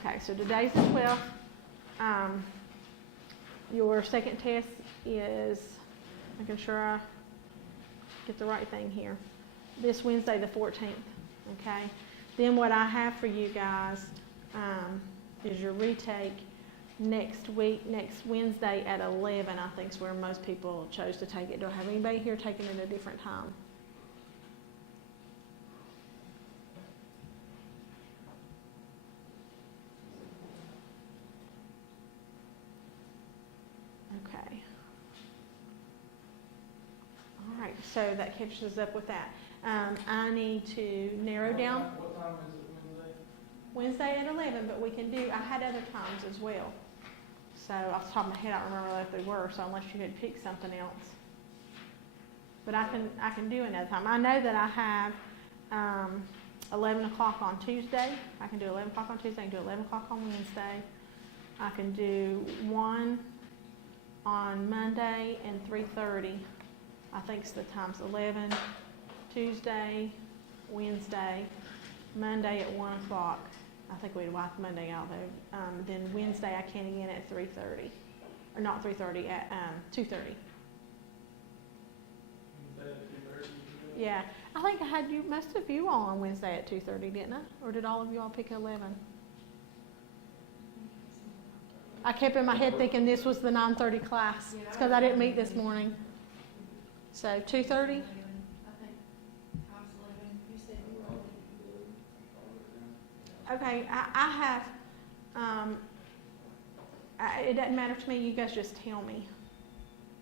Okay, so today's the 12th. Your second test is, making sure I get the right thing here, this Wednesday the 14th, okay? Then what I have for you guys is your retake next week, next Wednesday at 11, I think is where most people chose to take it. Do I have anybody here taking it at a different time? Okay. All right, so that catches us up with that. I need to narrow down. What time is it Wednesday? Wednesday at 11, but we can do, I had other times as well. So off the top of my head, I don't remember what they were, so unless you had picked something else. But I can do another time. I know that I have 11 o'clock on Tuesday. I can do 11 o'clock on Tuesday. I can do 11 o'clock on Wednesday. I can do 1 on Monday and 3:30. I think it's the times 11, Tuesday, Wednesday, Monday at 1 o'clock. I think we'd wipe Monday out though. Then Wednesday I can again at 3:30, or not 3:30, at 2:30. Wednesday at 2:30? Yeah, I think I had you, most of you all on Wednesday at 2:30, didn't I? Or did all of you all pick 11? I kept in my head thinking this was the 9:30 class. It's because I didn't meet this morning. So 2:30? Okay, I have, it doesn't matter to me, you guys just tell me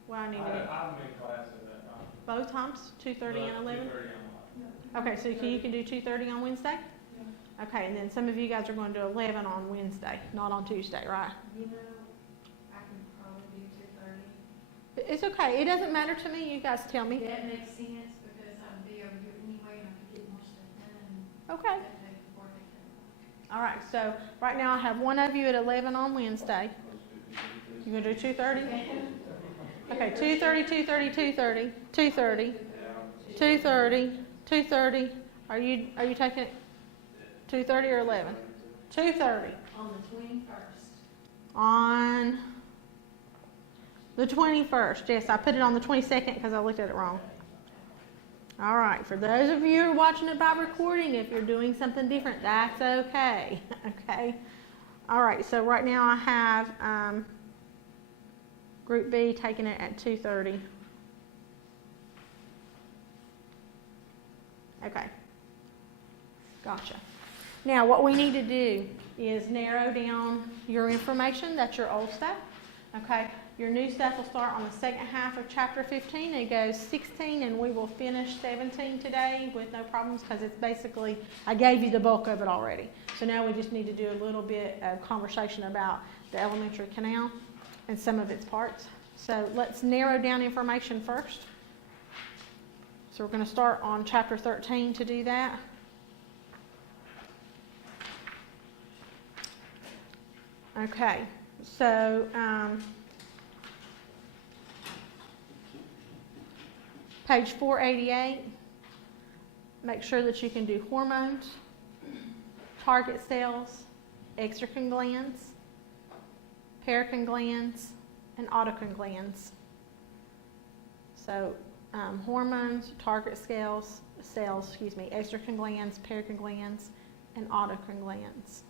what I need to do. I'm in class at that time. Both times, 2:30 and 11? 2:30 I'm Okay, so you can do 2:30 on Wednesday? Yeah. Okay, and then some of you guys are going to do 11 on Wednesday, not on Tuesday, right? You know, I can probably do 2:30. It's okay, it doesn't matter to me, you guys tell me. That makes sense because I'd be over here anyway and I could get more stuff done. Okay. That day before they come. All right, so right now I have one of you at 11 on Wednesday. You gonna do 2:30? Okay, 2:30, 2:30, 2:30, 2:30, 2:30, 2:30. Are you taking it 2:30 or 11? 2:30 On the 21st. on the 21st. Yes, I put it on the 22nd because I looked at it wrong. All right, for those of you who are watching it by recording, if you're doing something different, that's okay. Okay. All right, so right now I have Group B taking it at 2:30. Okay. Gotcha. Now what we need to do is narrow down your information. That's your old stuff. Okay. Your new stuff will start on the second half of chapter 15. It goes 16 and we will finish 17 today with no problems because it's basically, I gave you the bulk of it already. So now we just need to do a little bit of conversation about the alimentary canal and some of its parts. So let's narrow down information first. So we're going to start on chapter 13 to do that. Okay, so page 488, make sure that you can do hormones, target cells, exocrine glands, paracrine glands, and autocrine glands. So hormones, target cells, exocrine glands, paracrine glands, and autocrine glands.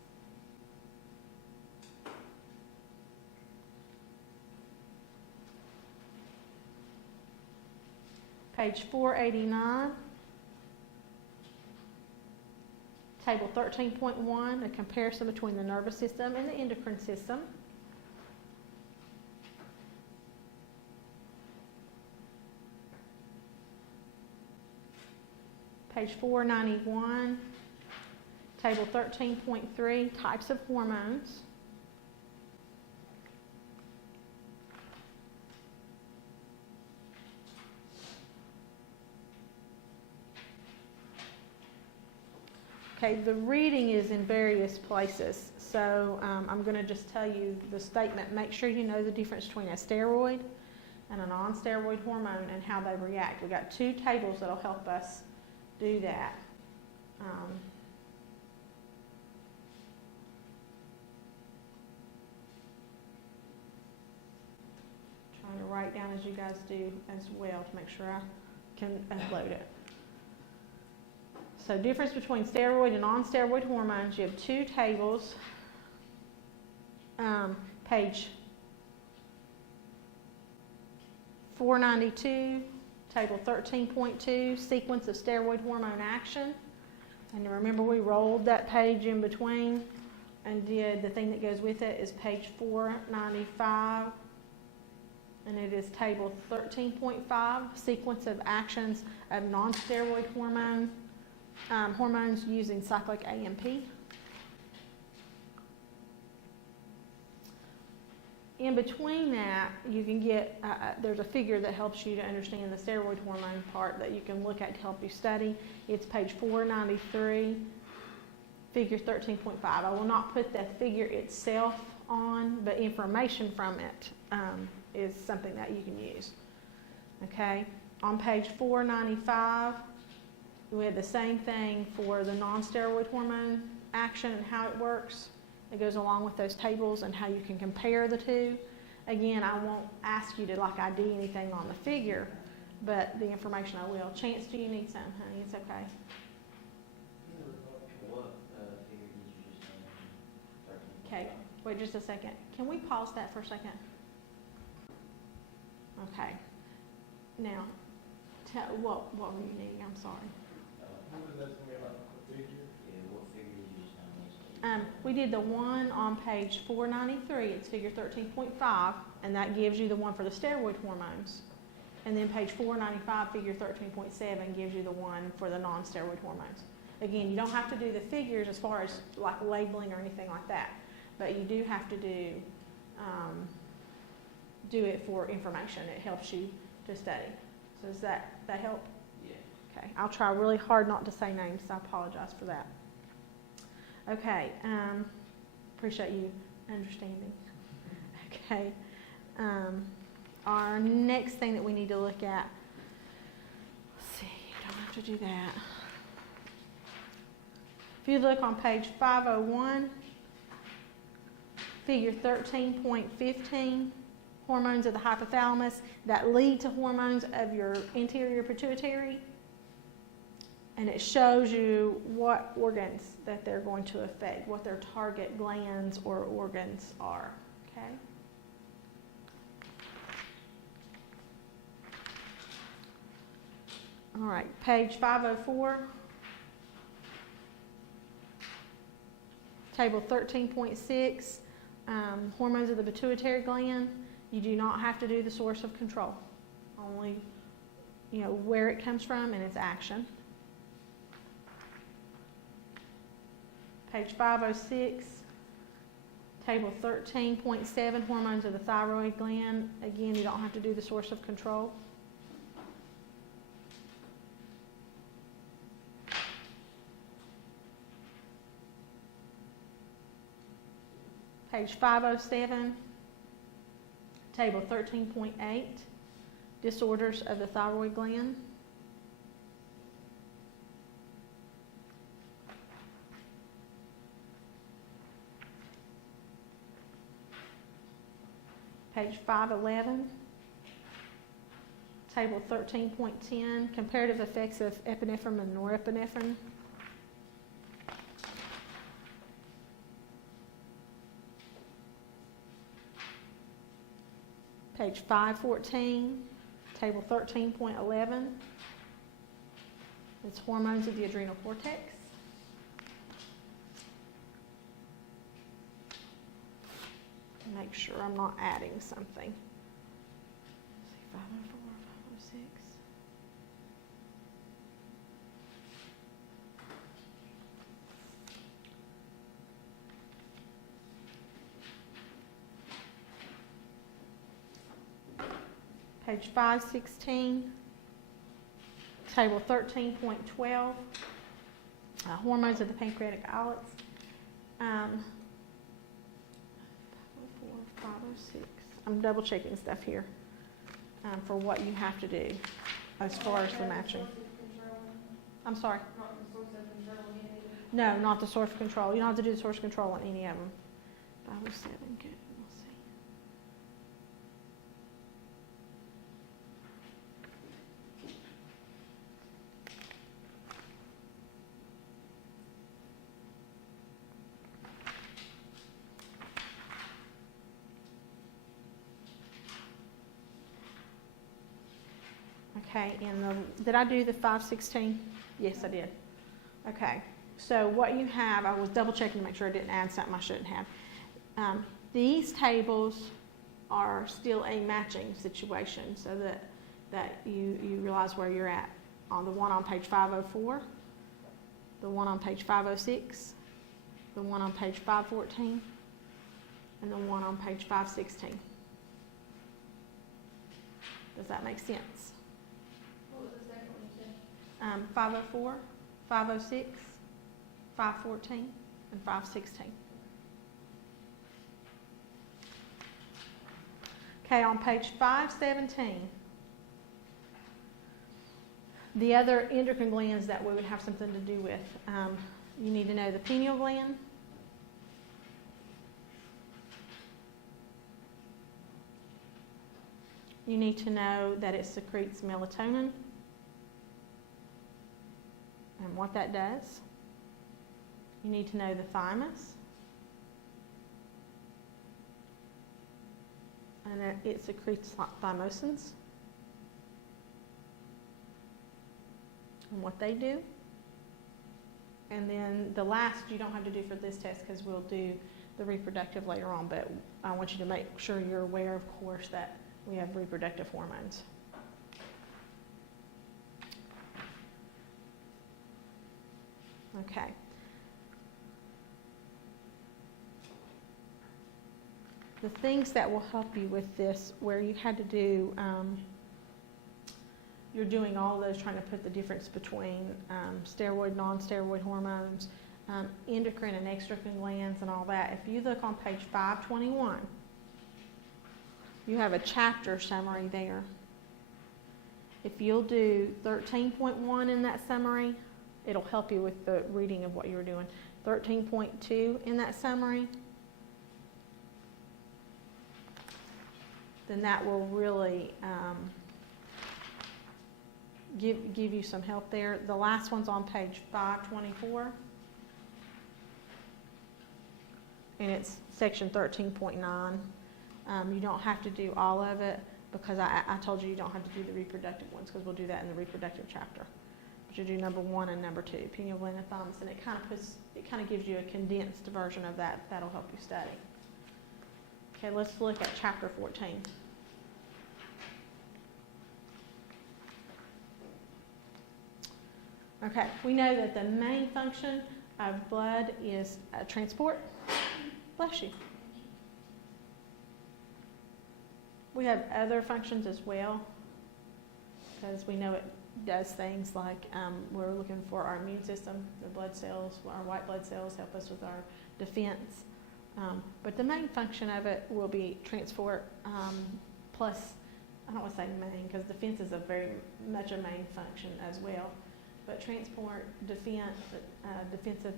Page 489, table 13.1, a comparison between the nervous system and the endocrine system. Page 491, table 13.3, types of hormones. Okay, the reading is in various places, so I'm going to just tell you the statement. Make sure you know the difference between a steroid and a non-steroid hormone and how they react. We've got two tables that will help us do that. as you guys do as well to make sure I can upload it. So difference between steroid and non-steroid hormones, you have two tables. Page 492, table 13.2, sequence of steroid hormone action. And remember we rolled that page in between and did the thing that goes with it is page 495. And it is table 13.5, sequence of actions of non-steroid hormones using cyclic AMP. In between that, you can get, there's a figure that helps you to understand the steroid hormone part that you can look at to help you study. It's page 493, figure 13.5. I will not put the figure itself on, but information from it is something that you can use. Okay, on page 495, we have the same thing for the non-steroid hormone action and how it works. It goes along with those tables and how you can compare the two. Again, I won't ask you to like ID anything on the figure, but the information I will. Chance, do you need some, honey? It's okay. What figure did you just mention? Okay, wait just a second. Can we pause that for a second? Okay. Now, what were you needing? I'm sorry. What is that to me, like a figure? Yeah, what figure did you just mention? We did the one on page 493, it's figure 13.5, and that gives you the one for the steroid hormones. And then page 495, figure 13.7, gives you the one for the non-steroid hormones. Again, you don't have to do the figures as far as like labeling or anything like that, but you do have to do it for information. It helps you to study. So does that help? Yeah. Okay, I'll try really hard not to say names, so I apologize for that. Okay, appreciate you understanding. Okay, our next thing that we need to look at, let's see, I don't have to do that. If you look on page 501, figure 13.15, hormones of the hypothalamus that lead to hormones of your anterior pituitary. And it shows you what organs that they're going to affect, what their target glands or organs are, okay? All right, page 504, table 13.6, hormones of the pituitary gland. You do not have to do the source of control, only where it comes from and its action. Page 506, table 13.7, hormones of the thyroid gland. Again, you don't have to do the source of control. Page 507, table 13.8, disorders of the thyroid gland. Page 511, table 13.10, comparative effects of epinephrine and norepinephrine. Page 514, table 13.11, it's hormones of the adrenal cortex. Make sure I'm not adding something. Let's see, 504, 506. Page 516, table 13.12, hormones of the pancreatic islets. 506. I'm double checking stuff here for what you have to do as far as the matching. I'm sorry? Not the source of control in any of them. No, not the source of control. You don't have to do the source of control on any of them. 507, good. We'll see. Okay, did I do the 516? Yes, I did. Okay, so what you have, I was double checking to make sure I didn't add something I shouldn't have. These tables are still a matching situation so that you realize where you're at. On the one on page 504, the one on page 506, the one on page 514, and the one on page 516. Does that make sense? What was the second one you said? 504, 506, 514, and 516. Okay, on page 517, the other endocrine glands that we would have something to do with, you need to know the pineal gland, you need to know that it secretes melatonin and what that does. You need to know the thymus, and that it secretes thymosins and what they do. And then the last you don't have to do for this test because we'll do the reproductive later on, but I want you to make sure you're aware, of course, that we have reproductive hormones. Okay. The things that will help you with this, where you had to do, you're doing all those, trying to put the difference between steroid, non-steroid hormones, endocrine and exocrine glands and all that. If you look on page 521, you have a chapter summary there. If you'll do 13.1 in that summary, it'll help you with the reading of what you're doing. 13.2 in that summary, then that will really give you some help there. The last one's on page 524, and it's section 13.9. You don't have to do all of it because I told you don't have to do the reproductive ones because we'll do that in the reproductive chapter. But you do number 1 and number 2, pineal gland and thymus, and it kind of gives you a condensed version of that. That'll help you study. Okay, let's look at chapter 14. Okay, we know that the main function of blood is transport. Bless you. We have other functions as well, because we know it does things like we're looking for our immune system, the blood cells, our white blood cells help us with our defense. But the main function of it will be transport plus, I don't want to say main, because defense is a very much a main function as well. But transport, defensive,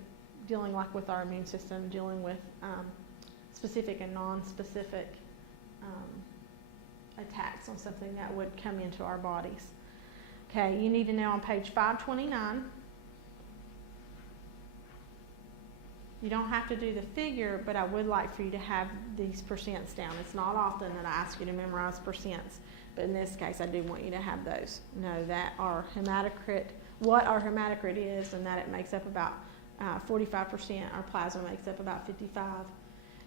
dealing like with our immune system, dealing with specific and non-specific attacks on something that would come into our bodies. Okay, you need to know on page 529, you don't have to do the figure, but I would like for you to have these percents down. It's not often that I ask you to memorize percents, but in this case I do want you to have those. Know that our hematocrit, what our hematocrit is, and that it makes up about 45%, our plasma makes up about 55%,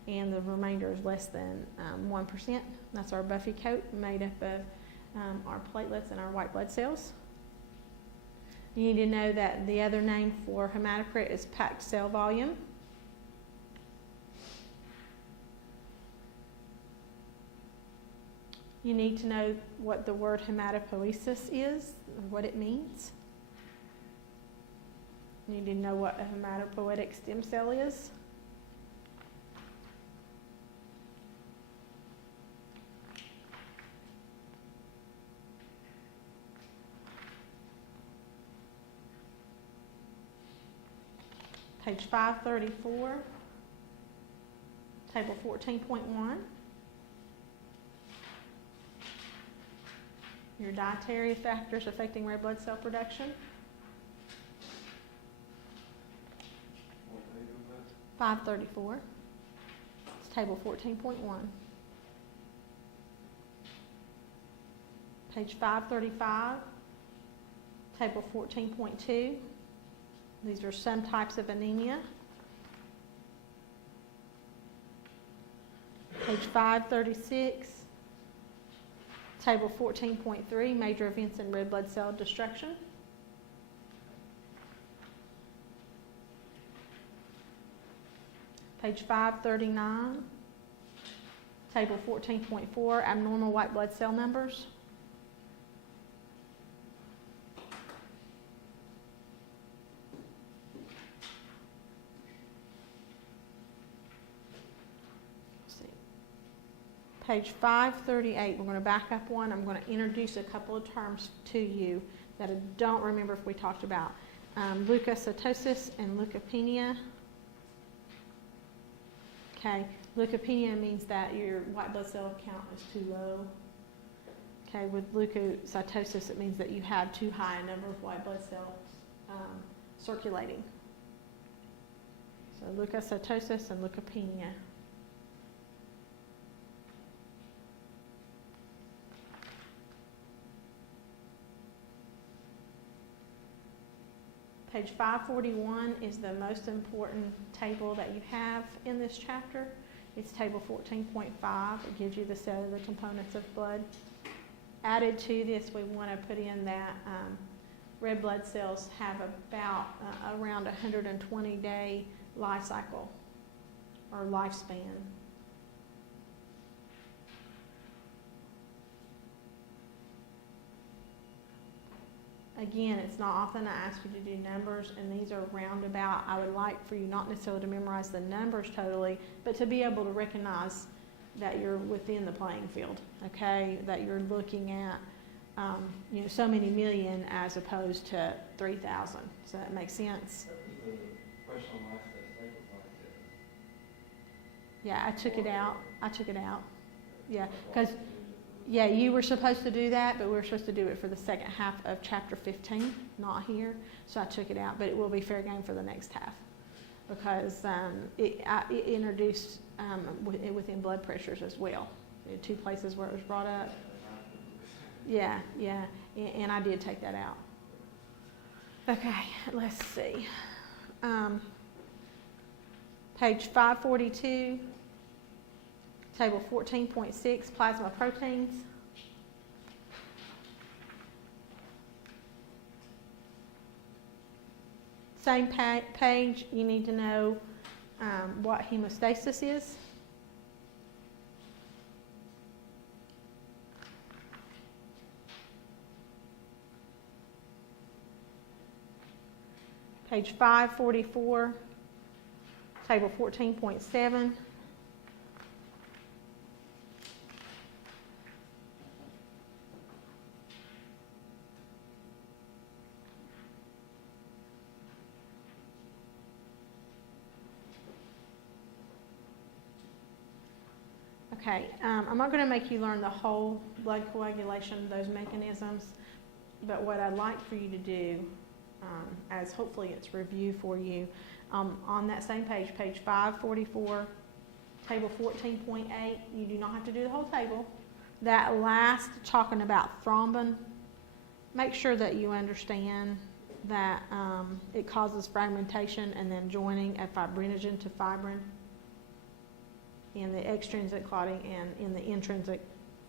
and the remainder is less than 1%. That's our Buffy coat made up of our platelets and our white blood cells. You need to know that the other name for hematocrit is packed cell volume. You need to know what the word hematopoiesis is, what it means. You need to know what a hematopoietic stem cell is. Page 534, table 14.1. Your dietary factors affecting red blood cell production. What page was that? 534. It's table 14.1. Page 535, Table 14.2, these are some types of anemia. Page 536, Table 14.3, major events in red blood cell destruction. Page 539, Table 14.4, abnormal white blood cell numbers. Page 538, we're going to back up one. I'm going to introduce a couple of terms to you that I don't remember if we talked about. Leukocytosis and leukopenia. Okay, leukopenia means that your white blood cell count is too low. Okay, with leukocytosis, it means that you have too high a number of white blood cells circulating. So leukocytosis and leukopenia. Page 541 is the most important table that you have in this chapter. It's table 14.5. It gives you the cellular components of blood. Added to this, we want to put in that red blood cells have about around 120-day life cycle or lifespan. Again, it's not often I ask you to do numbers, and these are roundabout. I would like for you not necessarily to memorize the numbers totally, but to be able to recognize that you're within the playing field, okay? That you're looking at, so many million as opposed to 3,000. Does that make sense? That was the question on last test, they was like Yeah, I took it out. Yeah, because yeah, you were supposed to do that, but we were supposed to do it for the second half of chapter 15, not here. So I took it out, but it will be fair game for the next half because it introduced within blood pressures as well. There are two places where it was brought up. Yeah, and I did take that out. Okay, let's see. Page 542. Table 14.6, plasma proteins. Same page, you need to know what hemostasis is. Page 544, table 14.7. Okay, I'm not going to make you learn the whole blood coagulation, those mechanisms, but what I'd like for you to do, as hopefully it's review for you, on that same page, page 544, table 14.8, you do not have to do the whole table. That last, talking about thrombin, make sure that you understand that it causes fragmentation and then joining of fibrinogen to fibrin in the extrinsic clotting and in the intrinsic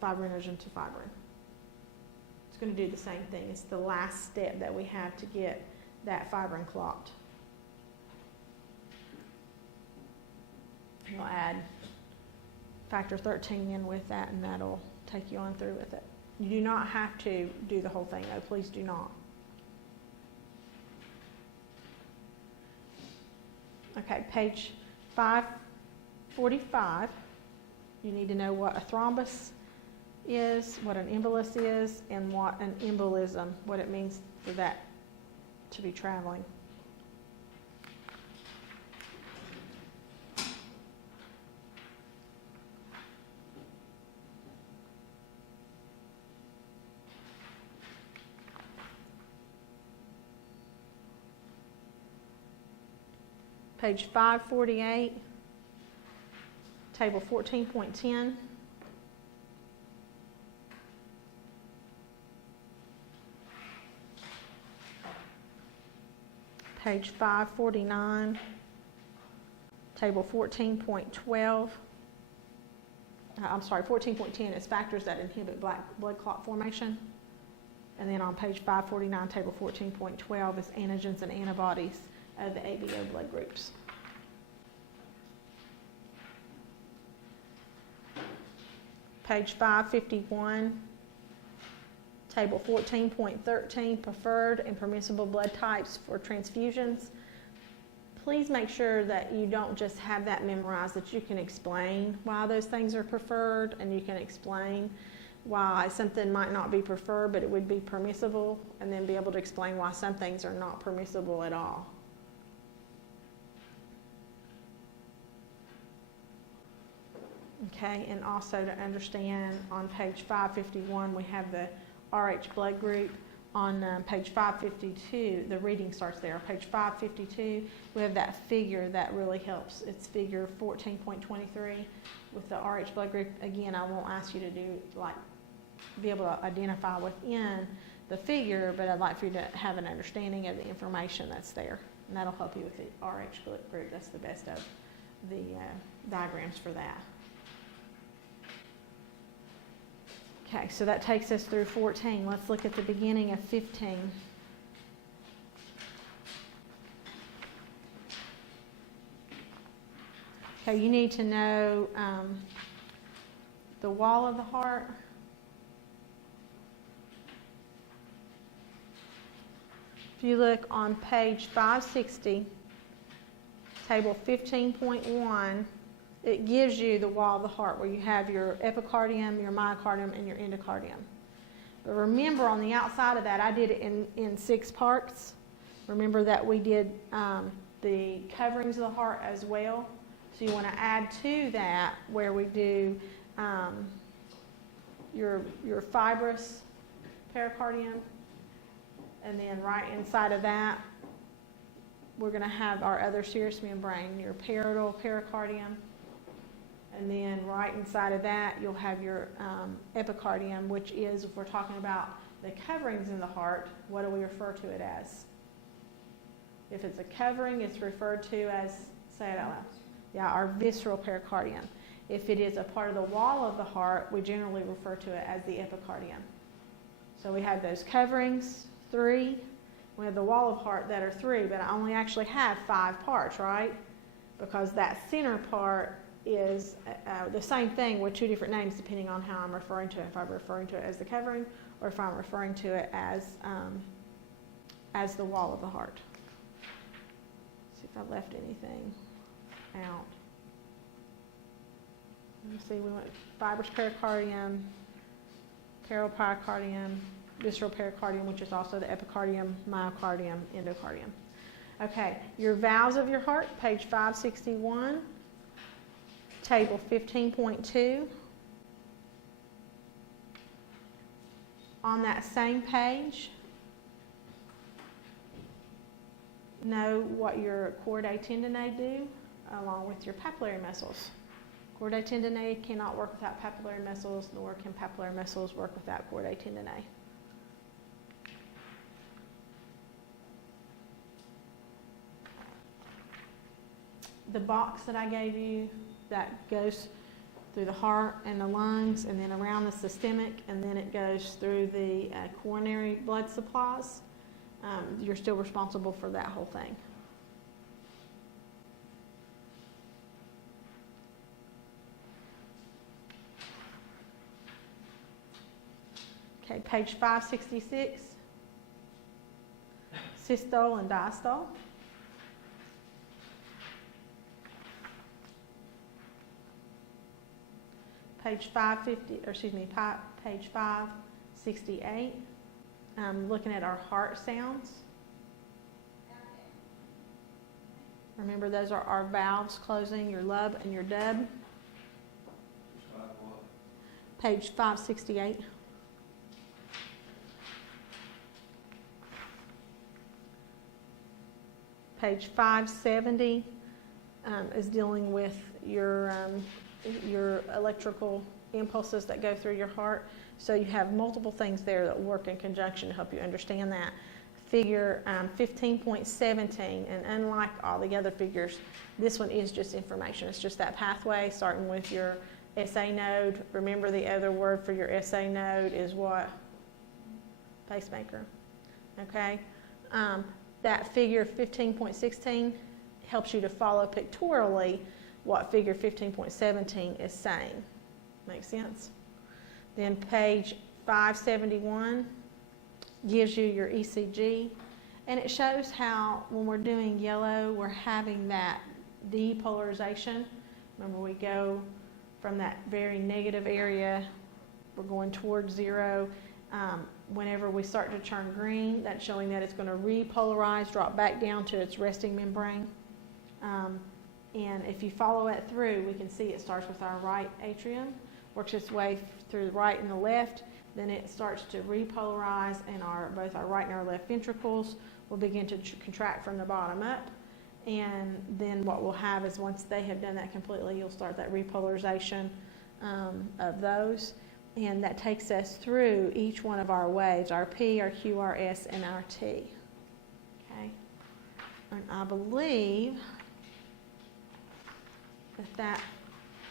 fibrinogen to fibrin. It's going to do the same thing. It's the last step that we have to get that fibrin clot. You'll add factor 13 in with that, and that'll take you on through with it. You do not have to do the whole thing, though. Please do not. Okay, page 545. You need to know what a thrombus is, what an embolus is, and what an embolism, what it means for that to be traveling. Page 548, table 14.10. page 549, table 14.12. I'm sorry, 14.10 is factors that inhibit black blood clot formation. And then on page 549, table 14.12 is antigens and antibodies of the ABO blood groups. Page 551, table 14.13, preferred and permissible blood types for transfusions. Please make sure that you don't just have that memorized, that you can explain why those things are preferred, and you can explain why something might not be preferred but it would be permissible, and then be able to explain why some things are not permissible at all. Okay, and also to understand, on page 551 we have the RH blood group. On page 552, the reading starts there. On page 552, we have that figure that really helps. It's figure 14.23 with the RH blood group. Again, I won't ask you to do, be able to identify within the figure, but I'd like for you to have an understanding of the information that's there. And that'll help you with the RH blood group. That's the best of the diagrams for that. Okay, so that takes us through 14. Let's look at the beginning of 15. Okay, you need to know the wall of the heart. If you look on page 560, table 15.1, it gives you the wall of the heart where you have your epicardium, your myocardium, and your endocardium. But remember, on the outside of that, I did it in 6 parts. Remember that we did the coverings of the heart as well. So you want to add to that where we do your fibrous pericardium. And then right inside of that, we're going to have our other serous membrane, your parietal pericardium. And then right inside of that, you'll have your epicardium, which is, if we're talking about the coverings in the heart, what do we refer to it as? If it's a covering, it's referred to as, say it out loud. Yeah, our visceral pericardium. If it is a part of the wall of the heart, we generally refer to it as the epicardium. So we have those coverings, 3. We have the wall of heart that are 3, but I only actually have 5 parts, right? Because that center part is the same thing with 2 different names depending on how I'm referring to it. If I'm referring to it as the covering, or if I'm referring to it as the wall of the heart. See if I left anything out. Let me see, we went fibrous pericardium, parietal pericardium, visceral pericardium, which is also the epicardium, myocardium, endocardium. Okay, your valves of your heart, page 561. Table 15.2. On that same page, know what your chordae tendineae do along with your papillary muscles. Chordae tendineae cannot work without papillary muscles, nor can papillary muscles work without chordae tendineae. The box that I gave you that goes through the heart and the lungs and then around the systemic, and then it goes through the coronary blood supplies, you're still responsible for that whole thing. Okay, page 566, systole and diastole. Page 568, looking at our heart sounds. Remember, those are our valves closing, your lub and your dub. Page 568. Page 570 is dealing with your electrical impulses that go through your heart. So you have multiple things there that work in conjunction to help you understand that. figure 15.17, and unlike all the other figures, this one is just information. It's just that pathway starting with your SA node. Remember, the other word for your SA node is what? Pacemaker. Okay? That figure 15.16 helps you to follow pictorially what figure 15.17 is saying. Make sense? Then page 571 gives you your ECG, and it shows how when we're doing yellow, we're having that depolarization. Remember, we go from that very negative area, we're going towards zero. Whenever we start to turn green, that's showing that it's going to repolarize, drop back down to its resting membrane. And if you follow it through, we can see it starts with our right atrium, works its way through the right and the left, then it starts to repolarize, and both our right and our left ventricles will begin to contract from the bottom up. And then what we'll have is, once they have done that completely, you'll start that repolarization of those. And that takes us through each one of our waves, our P, our Q, our S, and our T. Okay? And I believe that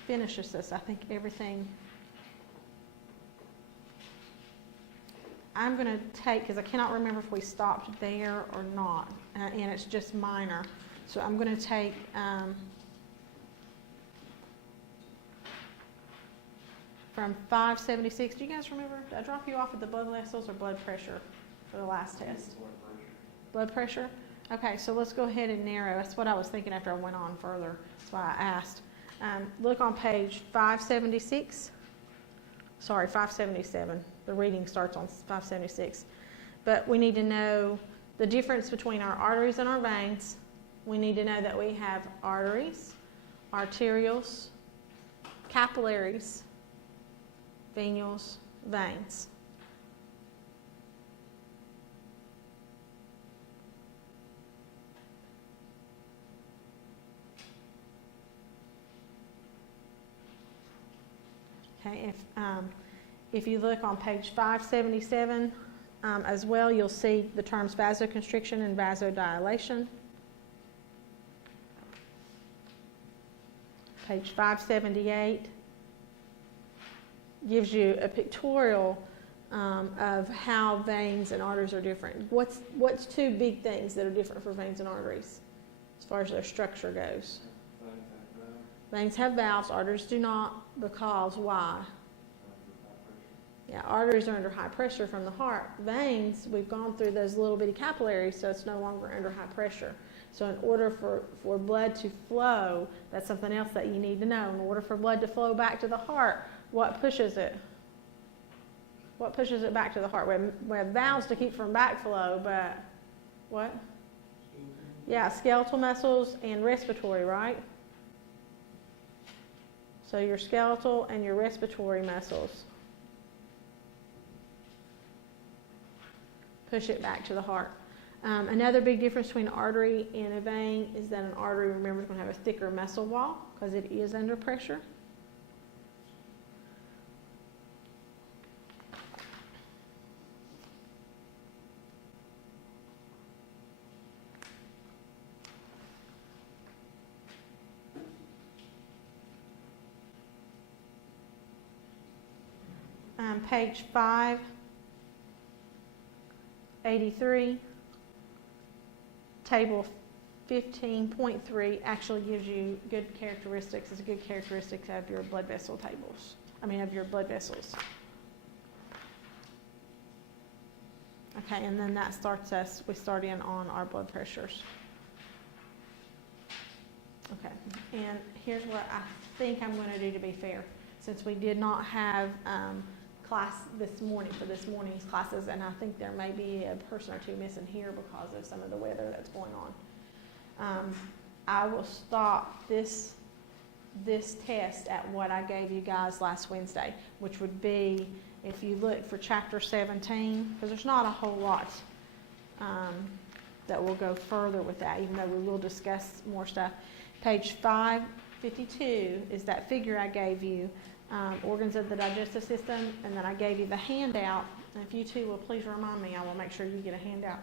finishes this. I think everything. I'm going to take, because I cannot remember if we stopped there or not, and it's just minor. So I'm going to take from 576. Do you guys remember? Did I drop you off at the blood vessels or blood pressure for the last test? Blood pressure? Okay, so let's go ahead and narrow. That's what I was thinking after I went on further. That's why I asked. Look on page 576. Sorry, 577. The reading starts on 576. But we need to know the difference between our arteries and our veins. We need to know that we have arteries, arterioles, capillaries, venules, veins. Okay, if you look on page 577 as well, you'll see the terms vasoconstriction and vasodilation. Page 578 gives you a pictorial of how veins and arteries are different. What's two big things that are different for veins and arteries as far as their structure goes? Veins have valves, arteries do not, because why? Yeah, arteries are under high pressure from the heart. Veins, we've gone through those little bitty capillaries, so it's no longer under high pressure. So in order for blood to flow, that's something else that you need to know. In order for blood to flow back to the heart, what pushes it? What pushes it back to the heart? We have valves to keep from backflow, but what? Yeah, skeletal muscles and respiratory, right? So your skeletal and your respiratory muscles push it back to the heart. Another big difference between an artery and a vein is that an artery, remember, is going to have a thicker muscle wall because it is under pressure. Page 583, table 15.3 actually gives you good characteristics. It's a good characteristics of your blood vessel tables. Of your blood vessels. Okay, and then that starts us, we start in on our blood pressures. Okay, and here's what I think I'm going to do to be fair. Since we did not have class this morning for this morning's classes, and I think there may be a person or two missing here because of some of the weather that's going on. I will stop this test at what I gave you guys last Wednesday, which would be, if you look for chapter 17, because there's not a whole lot that will go further with that, even though we will discuss more stuff. Page 552 is that figure I gave you, organs of the digestive system, and then I gave you the handout. And if you two will please remind me, I will make sure you get a handout.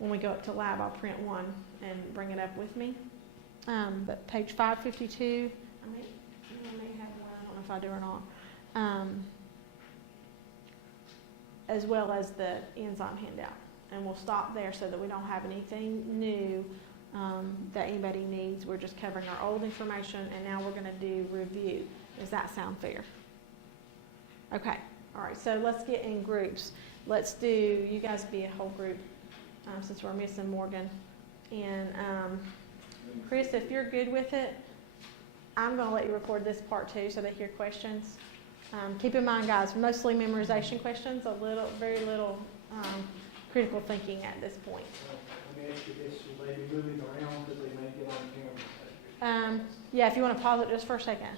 when we go up to lab, I'll print one and bring it up with me. But page 552, I may have one, I don't know if I do or not. As well as the enzyme handout. And we'll stop there so that we don't have anything new that anybody needs. We're just covering our old information, and now we're gonna do review. Does that sound fair? Okay, all right, so let's get in groups. Let's do, you guys be a whole group, since we're missing Morgan. And Chris, if you're good with it, I'm gonna let you record this part too, so they hear questions. Keep in mind, guys, mostly memorization questions, very little critical thinking at this point. Let me ask you this, will they be moving around because they may get on camera? Yeah, if you want to pause it just for a second.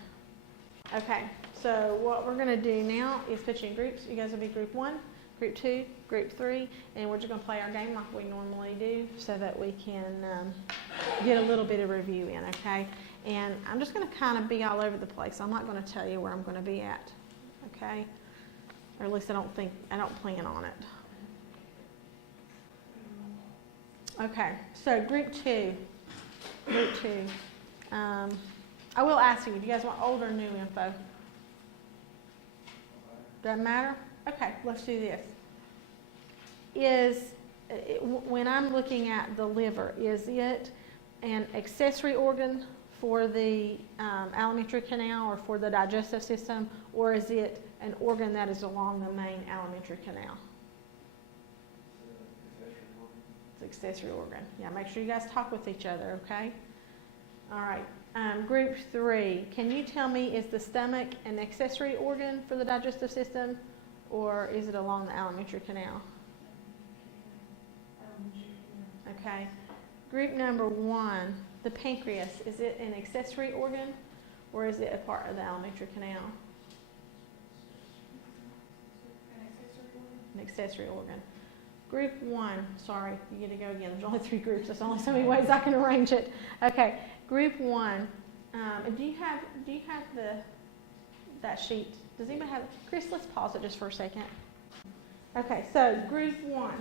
Okay, so what we're going to do now is put you in groups. You guys will be group 1, group 2, group 3, and we're just going to play our game like we normally do so that we can get a little bit of review in, okay? And I'm just going to kind of be all over the place. I'm not going to tell you where I'm going to be at, okay? Or at least I don't plan on it. Okay, so group 2. I will ask you, do you guys want old or new info? Doesn't matter? Okay, let's do this. When I'm looking at the liver, is it an accessory organ for the alimentary canal or for the digestive system, or is it an organ that is along the main alimentary canal? It's accessory organ. Yeah, make sure you guys talk with each other, okay? All right. Group 3, can you tell me, is the stomach an accessory organ for the digestive system, or is it along the alimentary canal? Okay. Group number 1, the pancreas, is it an accessory organ, or is it a part of the alimentary canal? An accessory organ. Group 1, sorry, you get to go again. There's only 3 groups. There's only so many ways I can arrange it. Okay, group 1. Do you have that sheet? Does anybody have it? Chris, let's pause it just for a second. Okay, so group 1.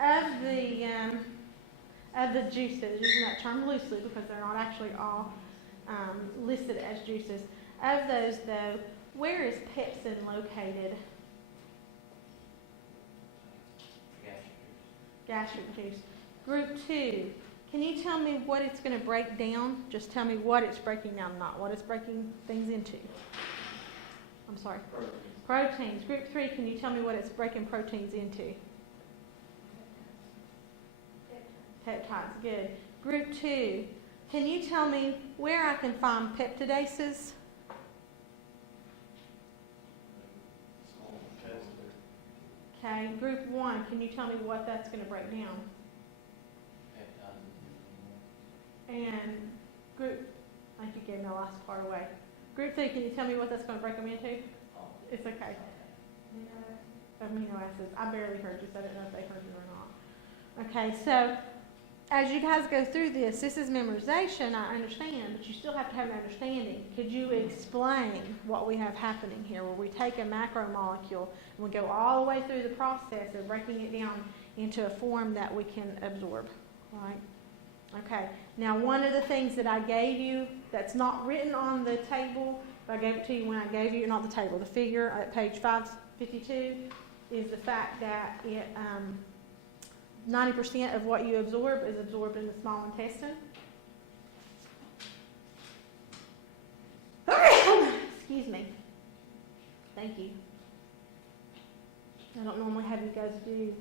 Of the juices, using that term loosely because they're not actually all listed as juices. Of those, though, where is pepsin located? Gastric juice. Group 2, can you tell me what it's going to break down? Just tell me what it's breaking down, not what it's breaking things into. I'm sorry. Proteins. Group 3, can you tell me what it's breaking proteins into? Peptides. Good. Group 2, can you tell me where I can find peptidases? Okay, group 1, can you tell me what that's going to break down? And group, I think you gave my last part away. Group 3, can you tell me what that's going to break them into? It's okay. Amino acids. I barely heard you, so I didn't know if they heard you or not. Okay, so as you guys go through this is memorization, I understand, but you still have to have an understanding. Could you explain what we have happening here, where we take a macromolecule and we go all the way through the process of breaking it down into a form that we can absorb, right? Okay, now one of the things that I gave you that's not written on the table, but I gave it to you when I gave you, not the table, the figure at page 552, is the fact that it 90% of what you absorb is absorbed in the small intestine. Excuse me. Thank you. I don't normally have you guys do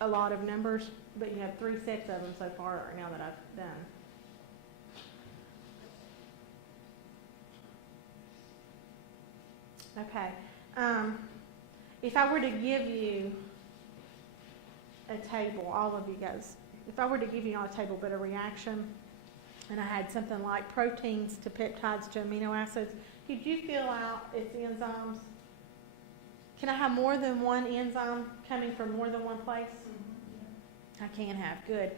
a lot of numbers, but you have 3 sets of them so far right now that I've done. Okay. If I were to give you a table, all of you guys, if I were to give you not a table but a reaction, and I had something like proteins to peptides to amino acids, could you fill out its enzymes? Can I have more than one enzyme coming from more than one place? I can have, good.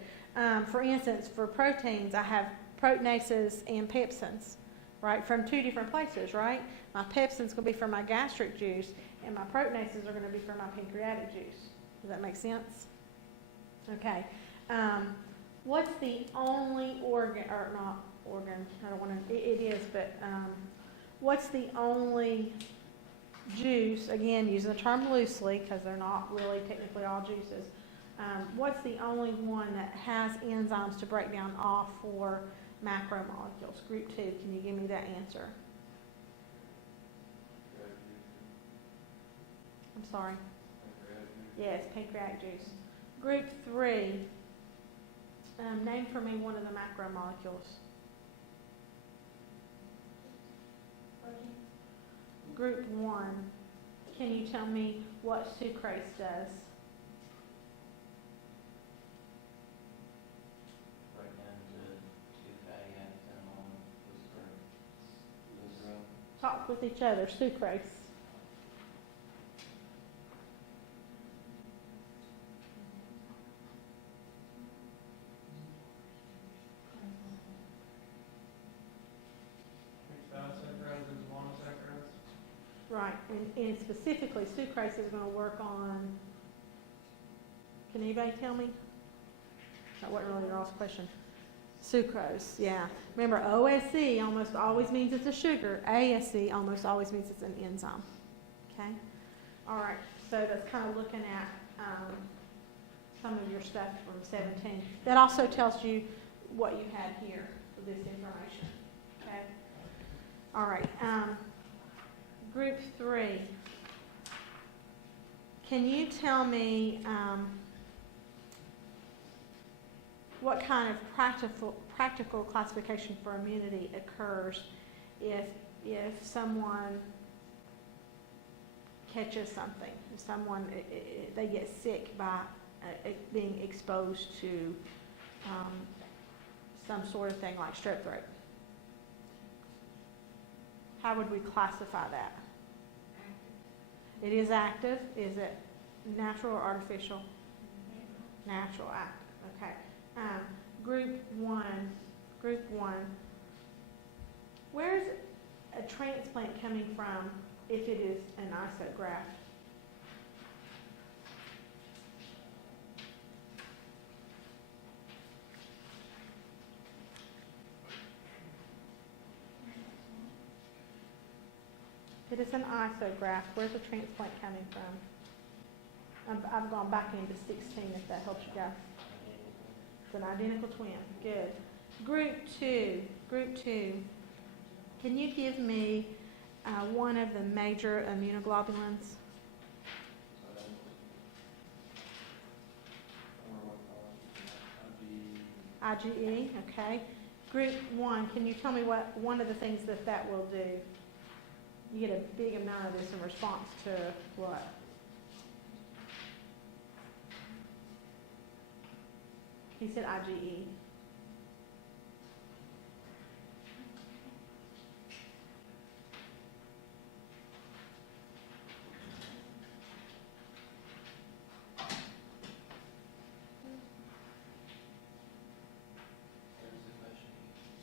For instance, for proteins, I have proteinases and pepsins. right, from two different places, right? My pepsin's gonna be for my gastric juice, and my proteinase are gonna be for my pancreatic juice. Does that make sense? Okay. What's the only organ, or not organ, I don't wanna, it is, but, what's the only juice, again, using the term loosely, because they're not really technically all juices, what's the only one that has enzymes to break down all four macromolecules? Group 2, can you give me that answer? I'm sorry. Yes, pancreatic juice. Group 3, name for me one of the macromolecules. Group 1, can you tell me what sucrase does? Break down to two fatty acids and one glycerol. Talk with each other, sucrase. Mixed disaccharides and monosaccharides. Right, and specifically sucrase is gonna work on, can anybody tell me? That wasn't really your last question. Sucrose, yeah. Remember, OSE almost always means it's a sugar. ASE almost always means it's an enzyme. Okay? All right, so that's kind of looking at some of your stuff from 17. That also tells you what you had here for this information. Okay? All right. Group 3. Can you tell me what kind of practical classification for immunity occurs if someone catches something, if someone they get sick by being exposed to some sort of thing like strep throat? How would we classify that? It is active. Is it natural or artificial? Natural, active. Okay. Group 1. Where is a transplant coming from if it is an isograft? If it is an isograft, where's the transplant coming from? I've gone back into 16 if that helps you guys. It's an identical twin. Good. Group 2. Can you give me one of the major immunoglobulins? IgE, okay. Group 1, can you tell me what one of the things that will do? You get a big amount of this in response to what? He said IgE.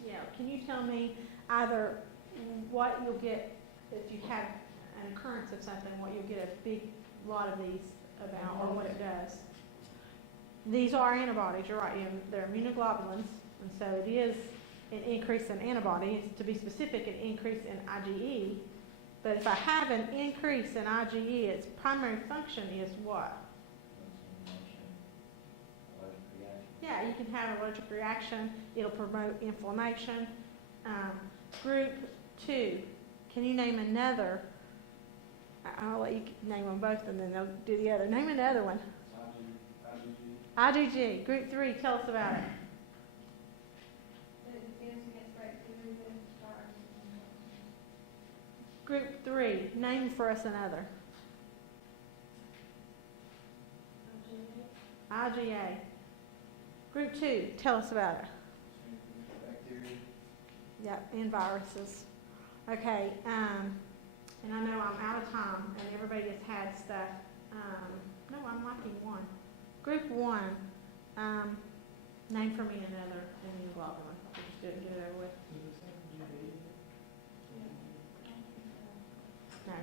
Yeah, can you tell me either what you'll get if you have an occurrence of something, what you'll get a big lot of these about, or what it does? These are antibodies, you're right, they're immunoglobulins, and so it is an increase in antibodies. To be specific, an increase in IgE. But if I have an increase in IgE, its primary function is what? Yeah, you can have an allergic reaction. It'll promote inflammation. Group 2, can you name another? I'll let you name them both and then they'll do the other. Name another one. IgG. Group 3, tell us about it. It defends against bacteria, viruses, and Group 3, name for us another. IgA. Group 2, tell us about it. Bacteria. Yep, and viruses. Okay, and I know I'm out of time and everybody has had stuff. No, I'm liking one. Group 1, name for me another immunoglobulin. We just didn't do it over with.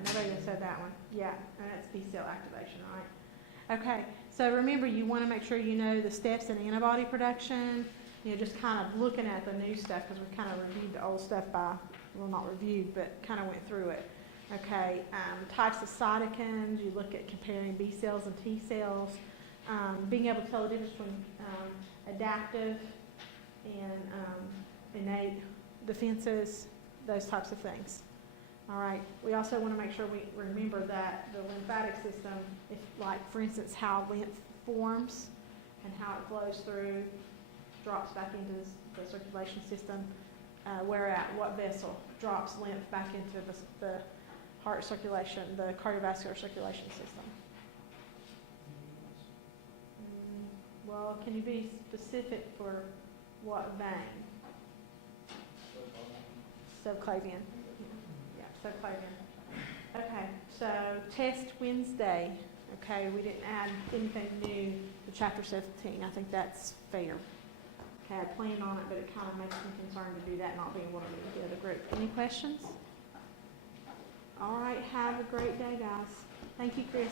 nobody even said that one. Yeah, and that's B cell activation, right? Okay, so remember, you want to make sure you know the steps in antibody production. You know, just kind of looking at the new stuff, because we kind of reviewed the old stuff well, not reviewed, but kind of went through it. Okay, types of cytokines, you look at comparing B cells and T cells, being able to tell the difference between adaptive and innate defenses, those types of things. All right, we also want to make sure we remember that the lymphatic system, if, like, for instance, how lymph forms and how it flows through, drops back into the circulation system, where at what vessel drops lymph back into the heart circulation, the cardiovascular circulation system. Well, can you be specific for what vein? Subclavian. Yeah, subclavian. Okay, so test Wednesday. Okay, we didn't add anything new to chapter 17. I think that's fair. Okay, I planned on it, but it kind of makes me concerned to do that, not being able to meet the other group. Any questions? All right, have a great day, guys. Thank you, Chris.